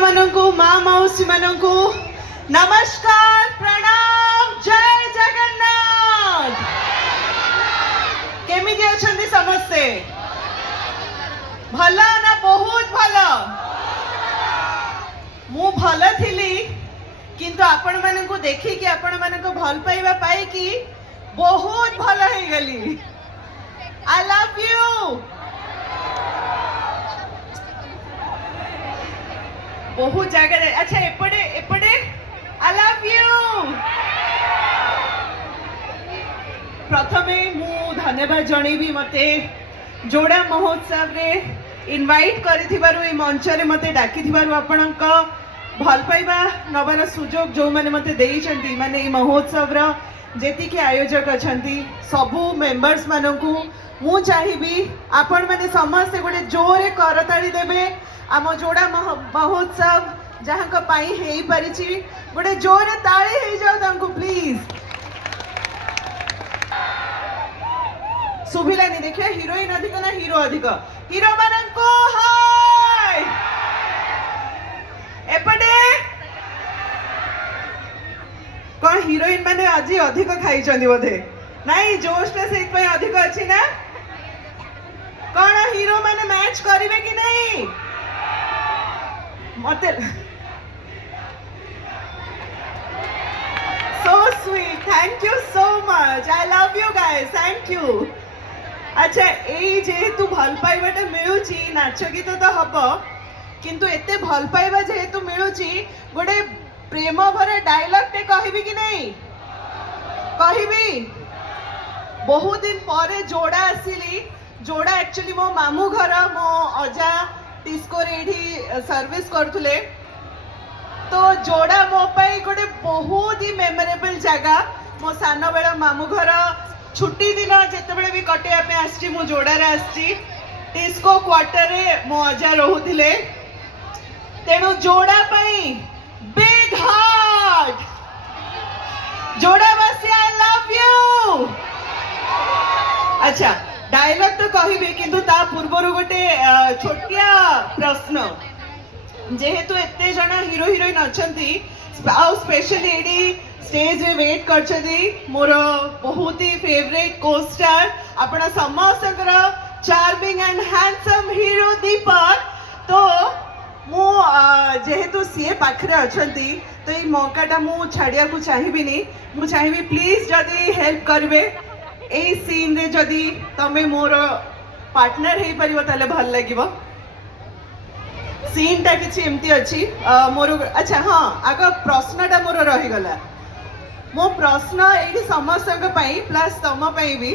मनंकु माँ मौसी मनंकु नमस्कार प्रणाम जय जगन्नाथ। केमिति अछंती समस्ते? भला ना बहुत भला। मु भल थिली किंतु आपण मानकु देखि कि आपण मानक भल पाइबा पाई कि बहुत भल हे गली। आई लव यू। बहुत जगह अच्छा एपटे एपटे आई लव यू। प्रथमे मु धन्यवाद जणेबी मते जोड़ा महोत्सव रे इनवाइट करिथिबारु ए मंच रे मते डाकिथिबारु आपणक भल पाइबा नबार सुजोग जो माने मते देइछंती माने ए महोत्सव रो जेति के आयोजक अछंती सबु मेंबर्स मानकु मु चाहिबी आपण माने समस्त गोटे जोरे करताली देबे। आम जोड़ा महोत्सव जहाँ का पाई हेई परिची गोटे जोरे ताली हेई जाओ तांको प्लीज। सुभिलानी देखिए हीरोइन अधिक ना हीरो अधिक? हीरो मानंको हाय एपटे कौन हीरोइन माने आज अधिक खाई चंदी बोधे नहीं जोश पे से इतने अधिक अच्छी ना कौन हीरो माने मैच करिवे कि नहीं मते so sweet thank you so much I love you guys thank you। अच्छा ए जेहेतु भल पाइबाटा मिलुची नाच गीत तो हब किंतु एते भल पाइबा जेहेतु मिलुची गोटे प्रेम भरे डायलॉग टे कहबी कि नहीं कहबी? बहुत दिन परे जोड़ा आसिली जोड़ा एक्चुअली मो मामू घर मो अजा टिस्को रेडी सर्विस करथुले तो जोड़ा मो पाई गोटे बहुत ही मेमोरेबल जगह। मो सान बेला मामू घर छुट्टी दिन जितेबले भी कटिया पे आसी मु जोड़ार आसी टिस्को क्वार्टर रे मो अजा रोहुथिले तेणु जोड़ा पाई बिग हार्ट जोड़ावासी आई लव यू। अच्छा डायलॉग तो कहबी किंतु ता पूर्वर गोटे छोटिया प्रश्न जेहेतु एते जण हीरो हीरोइन अछंती आउ स्पेशली एडी स्टेज रे वेट करछदी मोर बहुत ही फेवरेट को स्टार आपण समस्तकर चार्मिंग एंड हैंडसम हीरो दीपक। तो मु जेहेतु सीए पाखरे अछंती तो ये मौकाटा मु छाड़िया को चाहिबिनी मु चाहिबी प्लीज जदी हेल्प करबे ए सीन रे जदी तमे मोर पार्टनर हे परिबो ताले भल लागिबो। सीन टा किछि एमती अछि मोर अच्छा हाँ आग प्रश्नटा मोर रही गला मो प्रश्न एठी समस्तक पई प्लस तम पई भी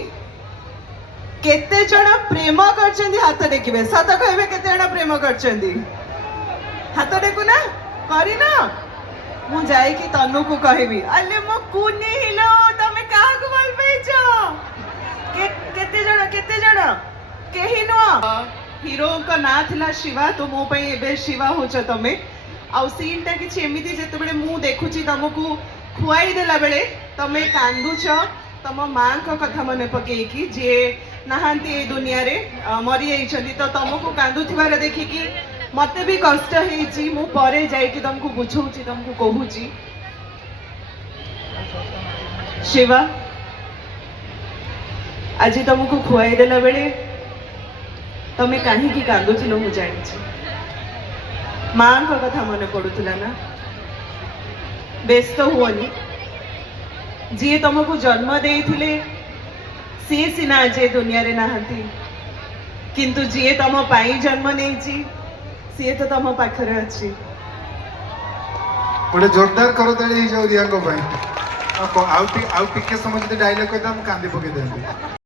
केते जण प्रेम करचंदी हाथ टेकिबे सत कहबे केते जण प्रेम करचंदी हाथ टेकु ना करी ना मु जाई कि तनु को कहबी अले मो कुनी हिलो तमे काहा को भल पैचो केते जण केही नो हीरो का ना थिला शिवा तो मो पई एबे शिवा होच तमे आउ सीन टा किछि एमिति जेते बेले मु देखुची तमको खुआई देला बेले तमे कांदुछ तम मां को कथा मने पकेई कि जे नहांती ए दुनिया रे मरि जाइछंती तो तमको कांदुथिबार देखि कि मते भी कष्ट हेची मु परे जाई कि तुमको बुझौची तुमको कहूची शिवा आज तुमको खुआई देला बेले तमे काहे की कांदुथिलो मु जानि छी मां को कथा मने पडुथिला ना व्यस्त हुओनी जी तुमको जन्म देइथिले सी सिना जे दुनिया रे नहांती किंतु जी तुम पाई जन्म नेइची सी तो तुम पाखरे अछि। बड़े जोरदार करताली जाऊ रिया को भाई आउ टिके समझते डायलॉग को हम कांदे पके देंगे।